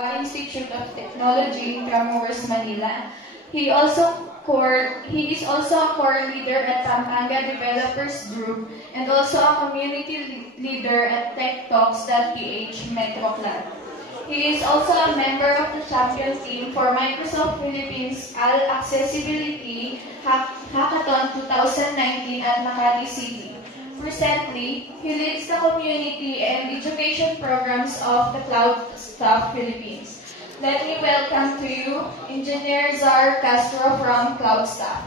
Institute of Technology, Intramuros, Manila. He is also a core leader at Pampanga Developers Group and also a community leader at TechTalks.ph Metro Club. He is also a member of the champion team for Microsoft Philippines All Accessibility Hackathon 2019 at Makati City. Presently, he leads the community and education programs of the Cloud Staff Philippines. Let me welcome to you Engineer Zar Castro from Cloud Staff.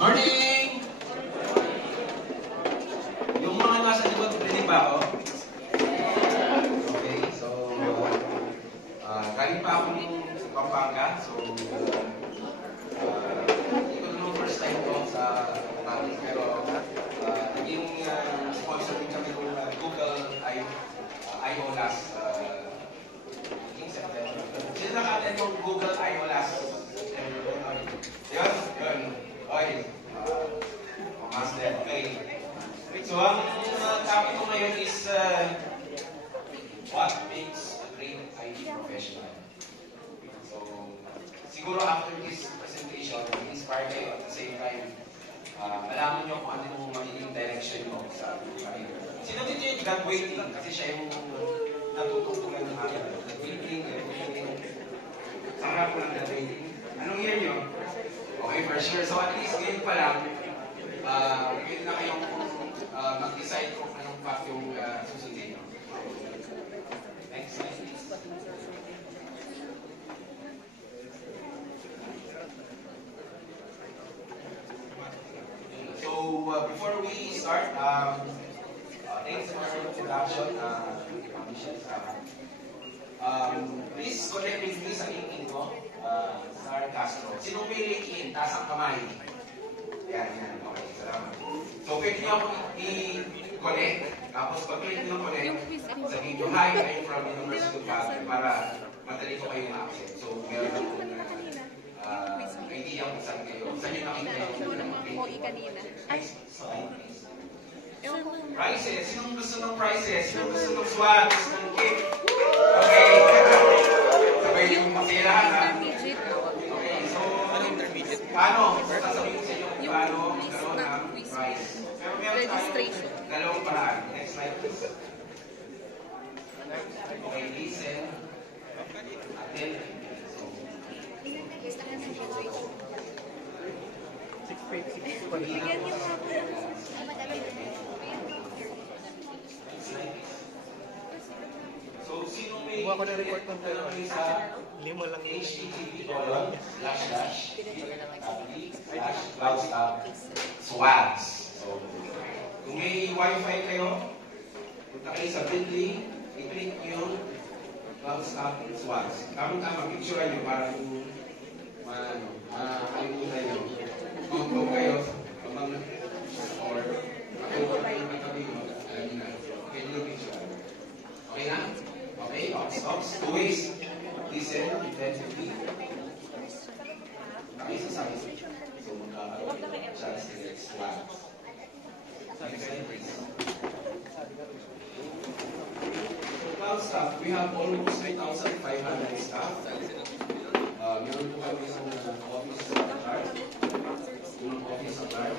Morning! Yung mga nasa likod, rinig ba ako? Okay, so, galing pa ako sa Pampanga. So, hindi ko naman first time ko sa Pampanga. Pero, naging sponsor din kami ng Google I.O. last September. Sino naka-attend yung Google I.O. last September? Yun. Okay. Master. Okay. So, ang topic ko ngayon is what makes a great IT professional. So, siguro after this presentation, inspire kayo at the same time, alaman nyo kung ano yung magiging direction mo sa career. Sino dito yung graduating? Kasi siya yung natutungtungan ng akin. Graduating. Sarap ko ng graduating. Anong year nyo? Okay, for sure. So at least ngayon pa lang, pwede na kayong mag-decide kung anong path yung susundin nyo. Next slide, please. So before we start, thanks for the introduction. Please connect with me sa LinkedIn ko. Zar Castro. Sinong may LinkedIn? Taas ang kamay. Yan. Okay, salamat. So, pwede nyo ako i-connect. Tapos, pag-click nyo connect, sabihin nyo, hi, I'm from University of Calgary para madali ko kayo ma-access. So, meron akong idea kung saan kayo. Saan nyo nakita yung prices. Sinong gusto ng prices? Sinong gusto ng swags? Ng cake? Okay. Sabay yung masirahan. Okay, so, paano? Sasabihin ko sa inyo kung paano magkaroon ng price. Pero meron tayo dalawang paraan. Next slide, please. Okay, listen. Attend. So, sino may report ng sa http://cloudstaff/swags. So, kung may wifi kayo, punta kayo sa Bitly, i-click yung cloudstaff swags. Tama-tama, picture nyo para kung makalimutan nyo. Mag-go kayo, or mag-go kayo ng katabi mo, alam nyo na. Okay, nyo picture. Okay na? Okay, stops. 2 ways. Listen, intensively. Okay, sa sabi. So, magkakaroon siya sa next one. Next slide, please. So, cloud staff, we have almost 3,500 staff. Meron po kami sa office sa Qatar. Yung office sa Qatar.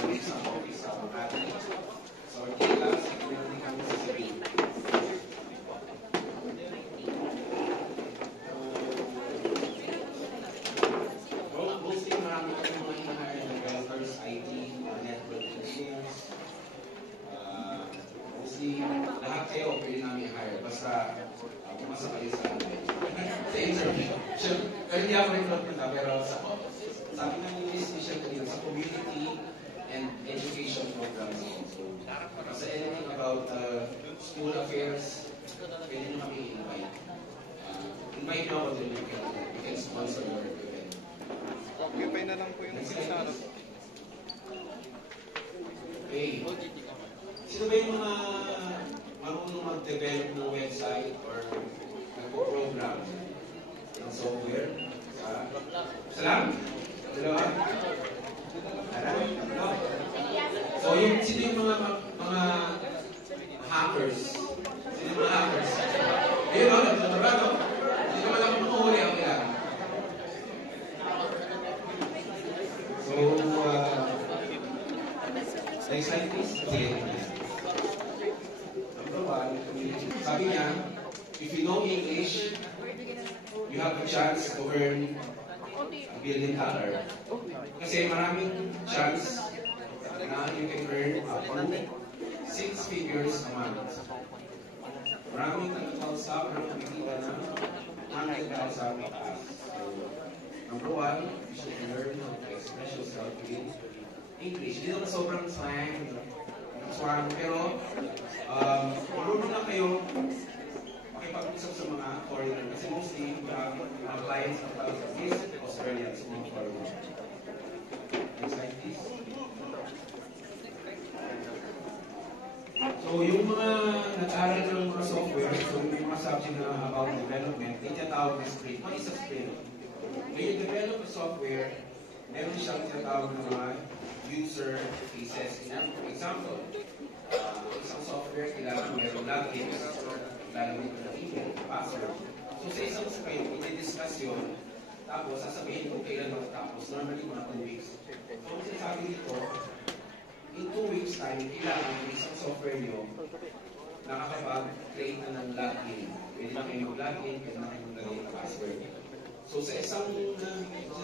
Meron sa office sa Makati. So, kita, meron din kami sa Cebu. Lahat kayo pwede namin i-hire. Basta pumasa kayo sa interview. Pero hindi ako development na, pero sabi nga ni Miss Michelle kanina, sa community and education programs. So, sa anything about school affairs, pwede nyo kami invite. Invite nyo ako din, you can sponsor your event. Occupy na lang po yung sarap. Okay. Sino ba yung mga marunong mag-develop ng website or nagpo-program ng software? Salam? Dalawa? No? So, sino yung mga hackers? Sino yung mga hackers? Ayun, no? Nagtuturo, no? Hindi naman ako mamuhuli. Okay lang. So, next slide, please. Okay. Number one, sabi niya, if you know English, you have a chance to earn $1 billion. Kasi maraming chance na you can earn up to 6 figures a month. Maraming nagkakausap na kumikita na $100,000 pataas. So, number one, you should learn how to express yourself in English. Hindi naman sobrang slang, swang, pero marunong na kayo makipag-usap sa mga foreigner. Kasi mostly, mga clients ng is Australia, sa mga foreigner. Next slide, please. So, yung mga nag-aaral ng mga software, so yung mga subject na about development, tinatawag na sprint. What is a sprint? When you develop a software, meron siyang tinatawag na mga user cases. For example, isang software, kailangan mayroong login, lalagyan ko ng email, password. So sa isang sprint, i-discuss yun, tapos sasabihin kung kailan magtapos. Normally, mga 2 weeks. So kung sinasabi dito, in 2 weeks time, kailangan yung isang software nyo nakakapag-create na ng login. Pwede na kayo mag-login, pwede na kayo maglagay ng password. So sa isang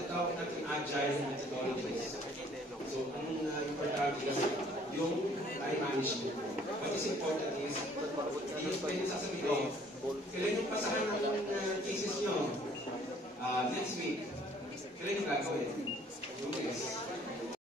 tawag natin agile methodologies, so ang importante kasi yung time management. What is important is, hindi yung pwede sasabihin, kailan yung pasahan ng cases nyo? Next week. Kailan yung gagawin?